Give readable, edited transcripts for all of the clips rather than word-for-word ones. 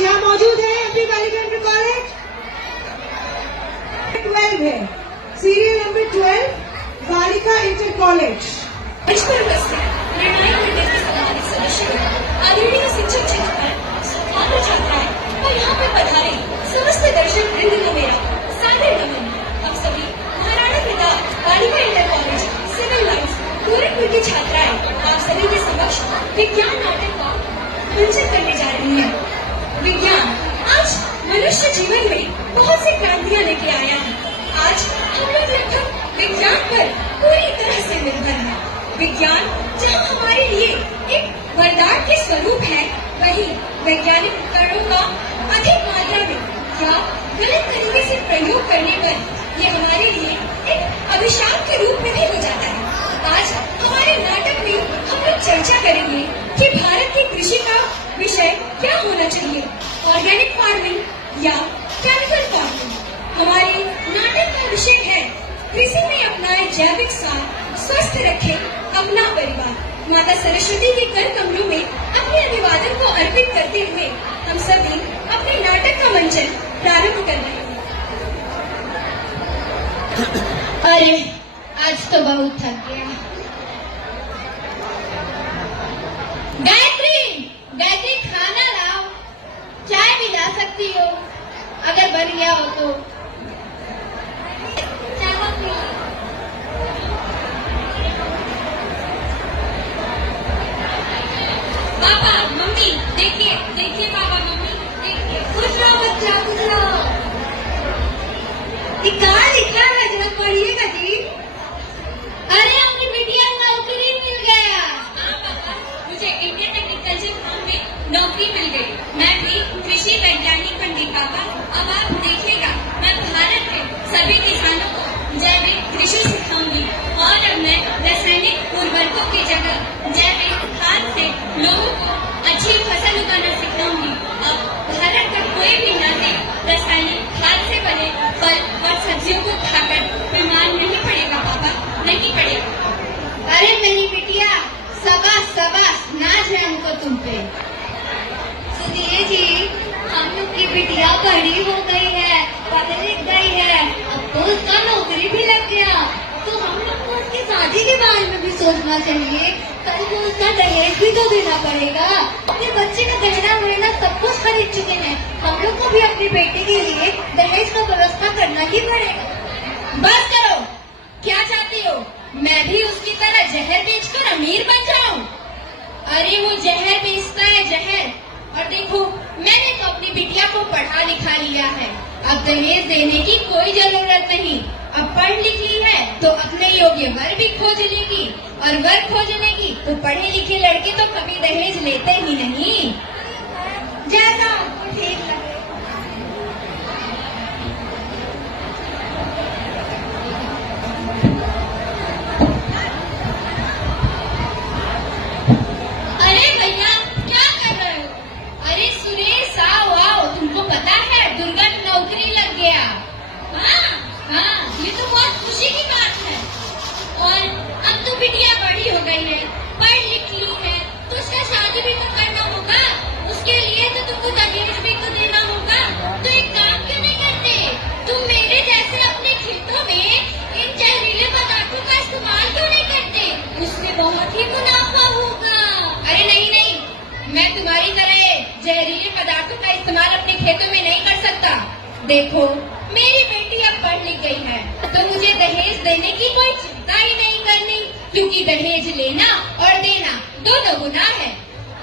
यहाँ मौजूद है एमपी बालिका इंटर कॉलेज 12 है, सीरियल नंबर 12 बालिका इंटर कॉलेज। आदरणीय शिक्षक शिक्षिकाएं, छात्र छात्राएं और यहाँ पर पधारे समस्त दर्शक वृंद को मेरा सादर नमन। हम सभी Maharana Pratap Balika inter college civil lines Gorakhpur की छात्राएं आप सभी के समक्ष विज्ञान नाटक का मंचन करने जा रही हैं। विज्ञान आज मनुष्य जीवन में बहुत सी क्रांतियां लेके आया है। आज हम लोग लगभग विज्ञान पर पूरी तरह से निर्भर हैं। विज्ञान जहाँ हमारे लिए एक वरदान के स्वरूप है, वहीं वैज्ञानिक उपकरणों का अधिक मात्रा में या गलत तरीके से प्रयोग करने पर ये हमारे लिए एक अभिशाप के रूप में भी हो जाता है। आज हमारे नाटक में हम लोग चर्चा करेंगे कि भारत की कृषि का विषय क्या होना चाहिए, ऑर्गेनिक फार्मिंग या केमिकल फार्मिंग। हमारे नाटक का विषय है कृषि में अपनाए जैविक सार, स्वस्थ रखे अपना परिवार। माता सरस्वती के कर कमलों में अपने अभिवादन को अर्पित करते हुए हम सभी अपने नाटक का मंचन प्रारंभ कर रहे हैं। अरे आज तो बहुत थक गया। गायत्री, गायत्री खाना लाओ, चाय भी ला सकती हो अगर बन गया हो तो। पापा मम्मी देखिए देखिए, पापा मम्मी देखिए। कुछ लो बच्चा, कुछ लो। कहाँ लिखा है जरा पढ़िएगा जी। अरे अपनी बिटिया को नौकरी मिल गया। हाँ पापा, मुझे इंडियन एग्रीकल्चर फार्म में नौकरी मिल गई। मैं भी कृषि वैज्ञानिक बन गई पापा। अब आप देखिएगा, मैं भारत के सभी किसानों को जैविक कृषि सिखाऊंगी और अब मैं रासायनिक उर्वरकों की जगह जैविक खाद से लोगों को अच्छी फसल उगाना सिखाऊंगी। अब भारत का कोई भी नाते रासायनिक खाद से बने फल और सब्जियों को खाकर बीमार नहीं पड़ेगा पापा, नहीं पड़ेगा। अरे मेरी बिटिया, शाबाश शाबाश, नाज है हमको तुम पे। सुनिए जी, हम लोग की बिटिया बड़ी हो गई है, पढ़ लिख गई है, अब तो उसका नौकरी भी लग गया, तो हम लोग को उसकी शादी के बारे में भी सोचना चाहिए। कल को उसका दहेज भी तो देना पड़ेगा। अपने बच्चे का गहना वहना सब कुछ खरीद चुके हैं, हम लोग को भी अपनी बेटी के लिए दहेज का व्यवस्था करना ही पड़ेगा। बस करो, क्या चाहती हो? मैं भी उसकी तरह जहर बेचकर अमीर बन जाऊं? अरे वो जहर बेचता है जहर। और देखो, मैंने तो अपनी बिटिया को पढ़ा लिखा लिया है, अब दहेज देने की कोई जरूरत नहीं। अब पढ़ लिख ली है तो अपने योग्य वर भी खोज लेगी, और वर खोज लेगी तो पढ़े लिखे लड़के तो कभी दहेज लेते ही नहीं। जैसा आपको ठीक लगे। अरे भैया, क्या कर रहे हो? अरे सुरेश, आओ आओ, तुमको पता है दुर्गत नौकरी लग गया। हाँ, ये तो बहुत खुशी की बात है। और अब तो बिटिया बड़ी हो गई है, पढ़ लिख ली है, तो उसका शादी भी तो करना होगा, उसके लिए तो तुमको दहेज भी तो देना होगा। तो एक काम क्यों नहीं करते, तुम मेरे जैसे अपने खेतों में इन जहरीले पदार्थों का इस्तेमाल क्यों नहीं करते? उसमें बहुत ही मुनाफा होगा। अरे नहीं नहीं, मैं तुम्हारी तरह जहरीले पदार्थों का इस्तेमाल अपने खेतों में नहीं कर सकता। देखो, मेरी बेटी अब पढ़ लिख गई है, तो मुझे दहेज देने की कोई चिंता ही नहीं करनी, क्योंकि दहेज लेना और देना दोनों गुनाह है।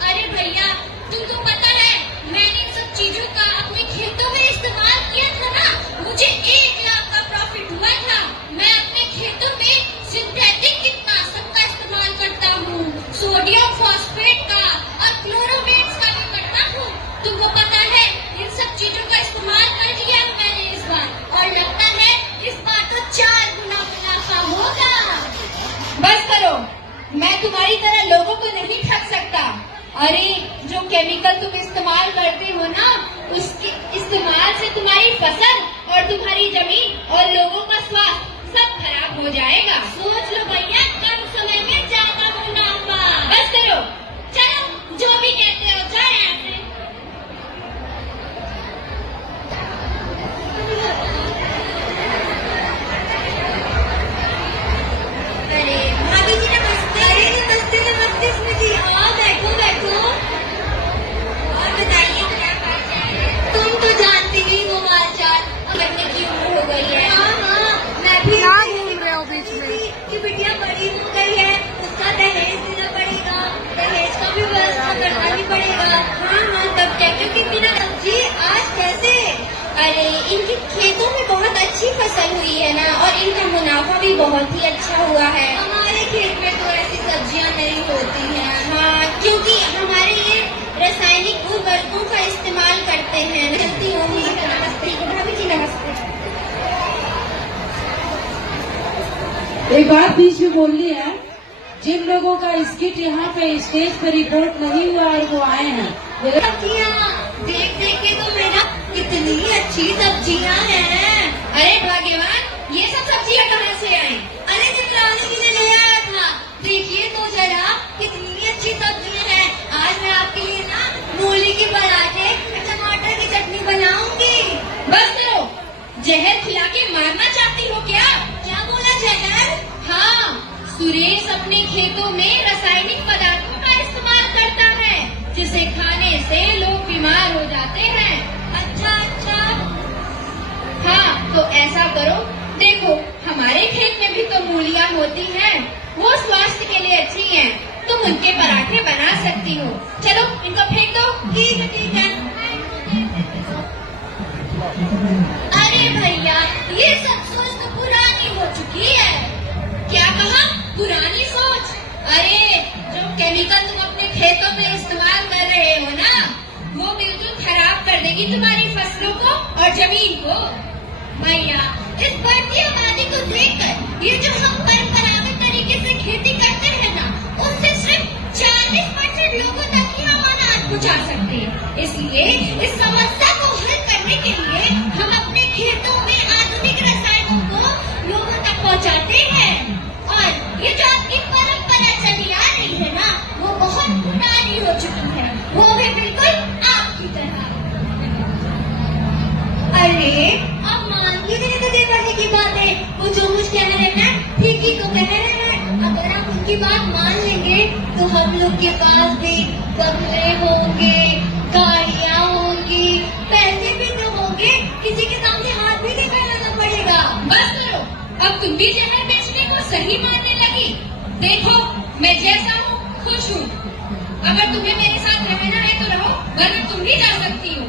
अरे भैया, तुमको पता है मैंने इन सब चीजों का अपने खेतों में इस्तेमाल किया था ना, मुझे 1 लाख का प्रॉफिट हुआ था। मैं अपने खेतों में सिंथेटिक कीटनाशक का इस्तेमाल करता हूँ, सोडियम फॉस्फेट का और क्लोरोमेट्स का भी करता हूँ। तुमको पता है इन सब चीजों का इस्तेमाल कर लिया है मैंने इस बार, और लगता है इस बार तो 4 गुना मुनाफा होगा। बस करो, मैं तुम्हारी तरह लोगों को नहीं ठग सकता। अरे जो केमिकल तुम इस्तेमाल करते हो ना, उसके इस्तेमाल से तुम्हारी फसल और तुम्हारी जमीन और लोगों का स्वास्थ्य सब खराब हो जाएगा। सोच लो भैया, कम समय में ज्यादा मुनाफा। बस करो, चलो जो भी कहते हो, जाए यहाँ से। फसल हुई है ना, और इनका मुनाफा भी बहुत ही अच्छा हुआ है। हमारे खेत में तो ऐसी सब्जियां नहीं होती हैं। हाँ, क्योंकि हमारे ये रासायनिक उर्वरकों का इस्तेमाल करते हैं। चलती होंगी। नमस्ते भाभी जी, नमस्ते। एक बात बीच में बोलनी है, जिन लोगों का स्किट यहाँ पे स्टेज पर रिपोर्ट नहीं हुआ और वो आए हैं, सब्जियां देख देख के तो मेरा कितनी अच्छी सब्जियां हैं। अरे भाग्यवान, ये सब सब्जियां कहाँ से आई? अरे जितलाने के लिए ले आया था। देखिए तो जरा कितनी अच्छी सब्जियां हैं। आज मैं आपके लिए ना मूली के पराठे और टमाटर की चटनी बनाऊंगी। बस करो, जहर खिला के मारना चाहती हो क्या? क्या बोला जहर? हाँ, सुरेश अपने खेतों में रासायनिक पदार्थों का इस्तेमाल करता है, जिसे खाने से लोग बीमार हो जाते हैं। अच्छा अच्छा। हाँ, तो ऐसा करो, देखो हमारे खेत में भी तो मूलियाँ होती हैं, वो स्वास्थ्य के लिए अच्छी हैं, तुम उनके पराठे बना सकती हो। चलो इनको फेंक दो। ठीक है ठीक है। अरे भैया, ये सब सोच तो पुरानी हो चुकी है। क्या कहा? पुरानी सोच? अरे जो केमिकल तुम अपने खेतों में इस्तेमाल कर रहे हो ना, वो बिल्कुल खराब कर देगी तुम्हारी फसलों को और जमीन को। भैया, इस बढ़ती आबादी को देखकर ये जो हम परंपरागत तरीके से खेती करते हैं ना, उससे सिर्फ 40% लोगों तक ही हम अनाज पहुंचा सकते हैं। इसलिए इस समस्या को हल करने के लिए हम अपने खेतों में आधुनिक रसायनों को लोगों तक पहुंचाते हैं। और ये जो आपकी परंपरा चली आ रही है ना, वो बहुत पुरानी हो चुकी है। वो भी बिल्कुल आपकी तरह। अरे अब मान लीजिए तो देवाजी की बात है, वो जो कुछ कह रहे हैं ठीक ही तो कह रहे हैं। अगर आप उनकी बात मान लेंगे तो हम लोग के पास भी बंगले होंगे, गाड़ियाँ होंगी, पैसे भी तो होंगे, किसी के सामने हाथ भी नहीं फैलाना पड़ेगा। बस करो, अब तुम भी जहर बेचने को सही मानने लगी। देखो मैं जैसा हूँ खुश हूँ, अगर तुम्हें मेरे साथ रहना है तो रहो, वरना तुम भी जा सकती हो।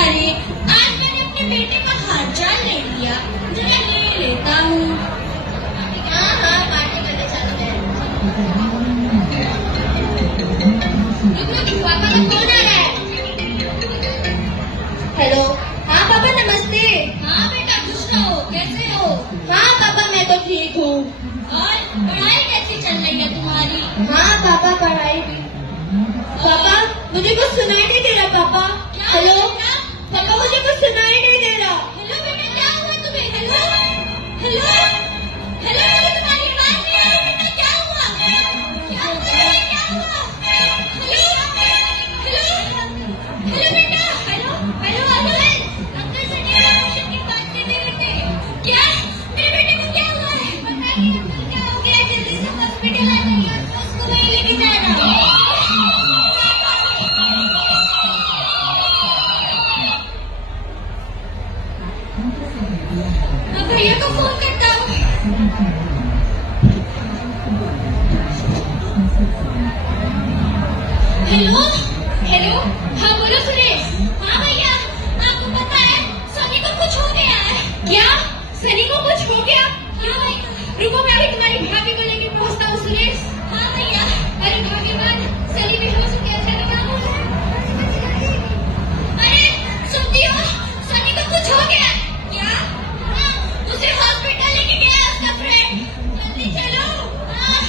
अरे आज मैंने अपने बेटे का हालचाल ले लिया, जरा ले लेता हूँ। हाँ हाँ, पार्टी करने चलते हैं। पापा का फोन आ रहा है। हेलो, हाँ पापा नमस्ते। हाँ बेटा, खुश रहो, कैसे हो? हाँ पापा, मैं तो ठीक हूँ। और पढ़ाई कैसी चल रही है तुम्हारी? हाँ पापा, पढ़ाई भी। पापा मुझे कुछ सुनाई नहीं दे रहा। पापा हेलो, पापा मुझे कुछ सुनाई नहीं दे रहा। हेलो बेटा, क्या हुआ तुम्हें? हेलो हेलो हेलो, मुझे तुम्हारी आवाज नहीं आ रही। बेटा क्या हुआ? क्या हुआ? क्या हुआ? हेलो हेलो हेलो बेटा, हेलो हेलो अंकल, अंकल से ऑपरेशन की बात कर रहे थे। क्या मेरे बेटे को क्या हुआ है? बताइए अंकल, क्या हो गया? जल्दी से हॉस्पिटल आ जाइए, उसको वहीं लेके जाना। भैया को फोन करता हूँ। हेलो हेलो, हाँ बोलो सुरेश। हाँ भैया, आपको पता है सनी को कुछ हो गया है। क्या सनी को कुछ हो गया? हाँ भैया। रुको, मैं अभी तुम्हारी भाभी को लेके पहुँचता हूँ। सुरेश। हाँ भैया। अरे भाग्यवान, सनी बेहोश हो गया था। क्या बोल रहा है? अरे सुनती हो, सनी को कुछ हो गया। क्या? हाँ, उसे हॉस्पिटल लेके गया उसका फ्रेंड। जल्दी चलो। हाँ।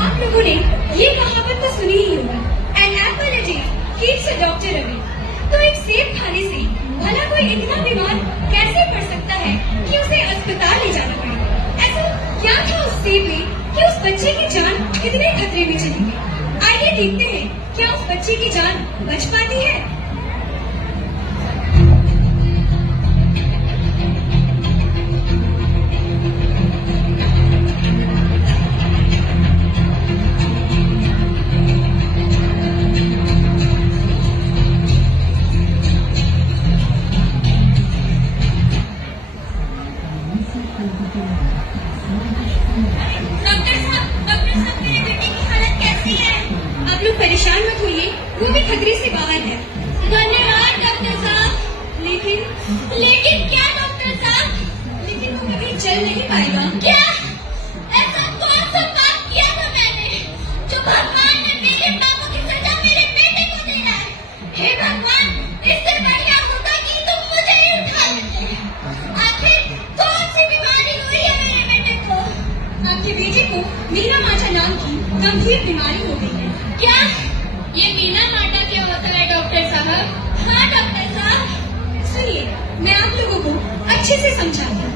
आप लोगों ने ये कहावत तो सुनी ही होगी, an apple a day keeps a doctor away. तो एक सेब खाने से भला कोई इतना बीमार कैसे पड़ सकता है कि उसे अस्पताल ले जाना पड़े? ऐसा क्या था उस सेब में कि उस बच्चे की जान इतने खतरे में चली गई? आइए देखते हैं, क्या उस बच्चे की जान बच पाती है? डॉक्टर साहब, मेरे बेटे की हालत कैसी है? आप वो भी खतरे से बाहर है। धन्यवाद डॉक्टर साहब। लेकिन क्या डॉक्टर साहब? लेकिन वो कभी चल नहीं पाएगा। क्या? ऐसा कौन सा पाप किया था मैंने जो भगवान ने मेरे पापों की सजा मेरे बेटे को देना है? हे भगवान, इससे बढ़िया होता कि तुम मुझे ही उठा लेते। आखिर कौन सी बीमारी हुई है मेरे बेटे को? आपके बेटे को मीना माटा नाम की गंभीर बीमारी हो गई है। क्या? ये मीना माटा क्या होता है डॉक्टर साहब? हाँ डॉक्टर साहब, सुनिए, मैं आप लोगों को अच्छे से समझाती हूँ।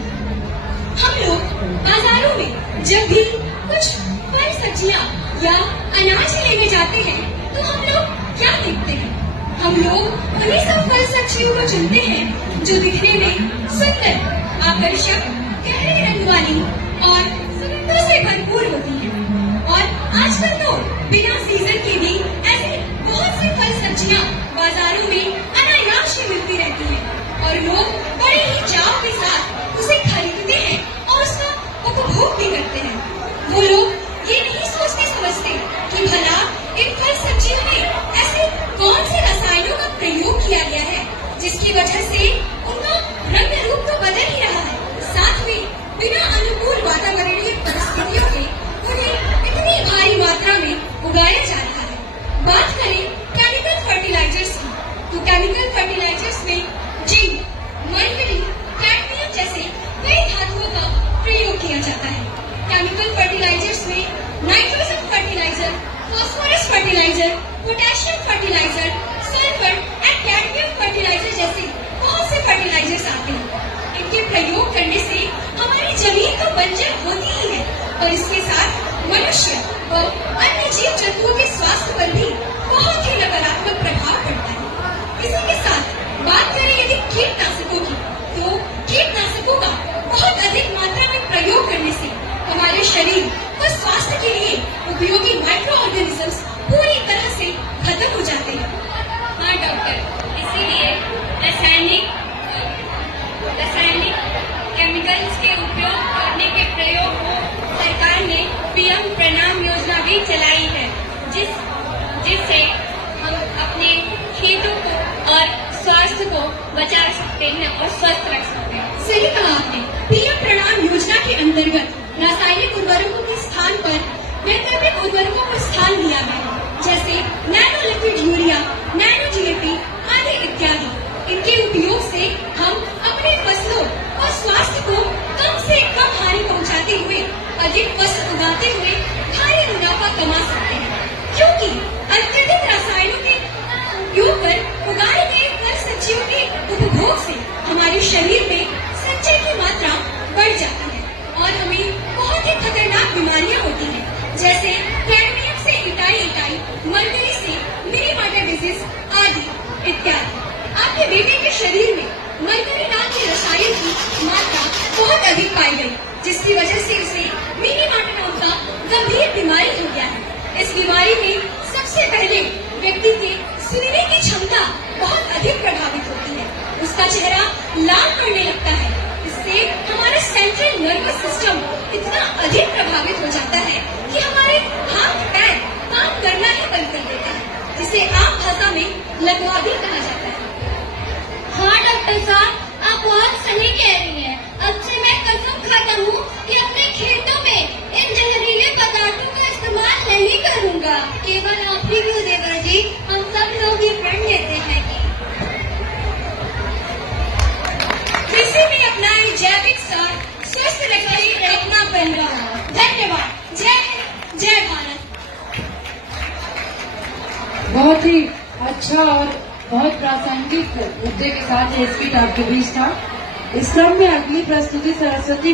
हम लोग बाजारों में जब भी कुछ फल सब्जियाँ या अनाज लेने जाते हैं तो हम लोग क्या देखते हैं? हम लोग उन्हीं सब फल सब्जियों को चुनते हैं जो दिखने में सुंदर, आकर्षक, गहरे रंग वाली और सुगंधों से भरपूर होती है। और आजकल तो बिना सीजन के भी ऐसी बहुत सी फल सब्जियाँ बाजारों में अनायास ही मिलती रहती हैं और लोग बड़े ही चाव के साथ उसे खरीदते हैं और उसका उपभोग भी करते हैं। वो लोग ये नहीं सोचते समझते कि भला इन फल सब्जियों में ऐसे कौन से रसायनों का प्रयोग किया गया है जिसकी वजह से उनका रंग रूप तो बदल ही रहा है, साथ में बिना अनुकूल वातावरणीय परिस्थितियों के उन्हें इतनी भारी मात्रा में उगाया जा रहा है। बात करें केमिकल फर्टिलाइजर्स की, तो केमिकल फर्टिलाइजर्स में जिंक, मरकरी, कैडमियम जैसे कई धातुओं का प्रयोग किया जाता है। केमिकल फर्टिलाइजर्स में nitrogen fertilizer, phosphorus fertilizer, potassium fertilizer, sulphur and cadmium fertilizer जैसे बहुत से फर्टिलाइजर्स आते हैं। इनके प्रयोग करने से हमारी जमीन तो बंजर होती ही है और इसके साथ मनुष्य व अन्य जीव जंतुओं के स्वास्थ्य पर भी बहुत ही नकारात्मक प्रभाव पड़ता है। इसी के साथ बात करें यदि कीटनाशकों की, तो कीटनाशकों का बहुत अधिक मात्रा में प्रयोग करने से हमारे शरीर व स्वास्थ्य के लिए उपयोगी माइक्रो ऑर्गेनिजम्स पूरी तरह से खत्म हो जाते हैं। हाँ डॉक्टर, इसीलिए रासायनिक केमिकल्स के उपयोग करने के प्रयोग को सरकार ने पीएम प्रणाम योजना भी चलाई है, जिससे हम अपने खेतों को और स्वास्थ्य को बचा सकते हैं और स्वस्थ रख सकते हैं। सही कहा आपने। पीएम प्रणाम योजना के अंतर्गत रासायनिक उर्वरकों के स्थान पर वैकल्पिक उर्वरकों को स्थान दिया गया है, जैसे nano liquid urea, nano DAP आदि इत्यादि। इनके उपयोग से हम अपने फसलों और स्वास्थ्य को कम से कम हानि पहुंचाते हुए अधिक फसल उगाते हुए भारी मुनाफा कमा सकते हैं, क्योंकि अत्यधिक रसायनों के उपयोग कर उगाए गए फल सब्जियों के उपभोग से हमारे शरीर में संचय की मात्रा बढ़ जाती है और हमें बहुत ही खतरनाक बीमारियां होती हैं, जैसे कैडमियम से इटाई, मरकरी से मिनी माटा डिजीज आदि इत्यादि। आपके बेटे के शरीर में मरकरी नाम के रसायन की मात्रा बहुत अधिक पाई गई, जिसकी वजह से उसे मिनी माटा नाम का गंभीर बीमारी हो गया है। इस बीमारी में सबसे पहले व्यक्ति के सुनने की क्षमता बहुत अधिक प्रभावित होती है, उसका चेहरा लाल पड़ने लगता है। इससे हमारा सेंट्रल नर्वस सिस्टम इतना अधिक प्रभावित हो जाता है कि हमारे हाथ पैर काम करना ही बंद कर देते हैं, जिसे आम भाषा में लकवा भी कहा जाता है। हाँ डॉक्टर साहब, आप बहुत सही कह रही हैं। अब से मैं कसम खाता हूँ कि अपने खेतों में इन जहरीले पदार्थों का इस्तेमाल नहीं करूँगा। केवल आप ही क्यों देवर जी, हम सब लोग ये प्रण लेते हैं कि कृषि में अपनाए जैविक सार स्वस्थ रखिए अपना बन रहा। धन्यवाद। जय हिंद, जय भारत। बहुत ही अच्छा और बहुत प्रासंगिक मुद्दे के साथ ये स्पीच आपके बीच था। इस क्रम में अगली प्रस्तुति सरस्वती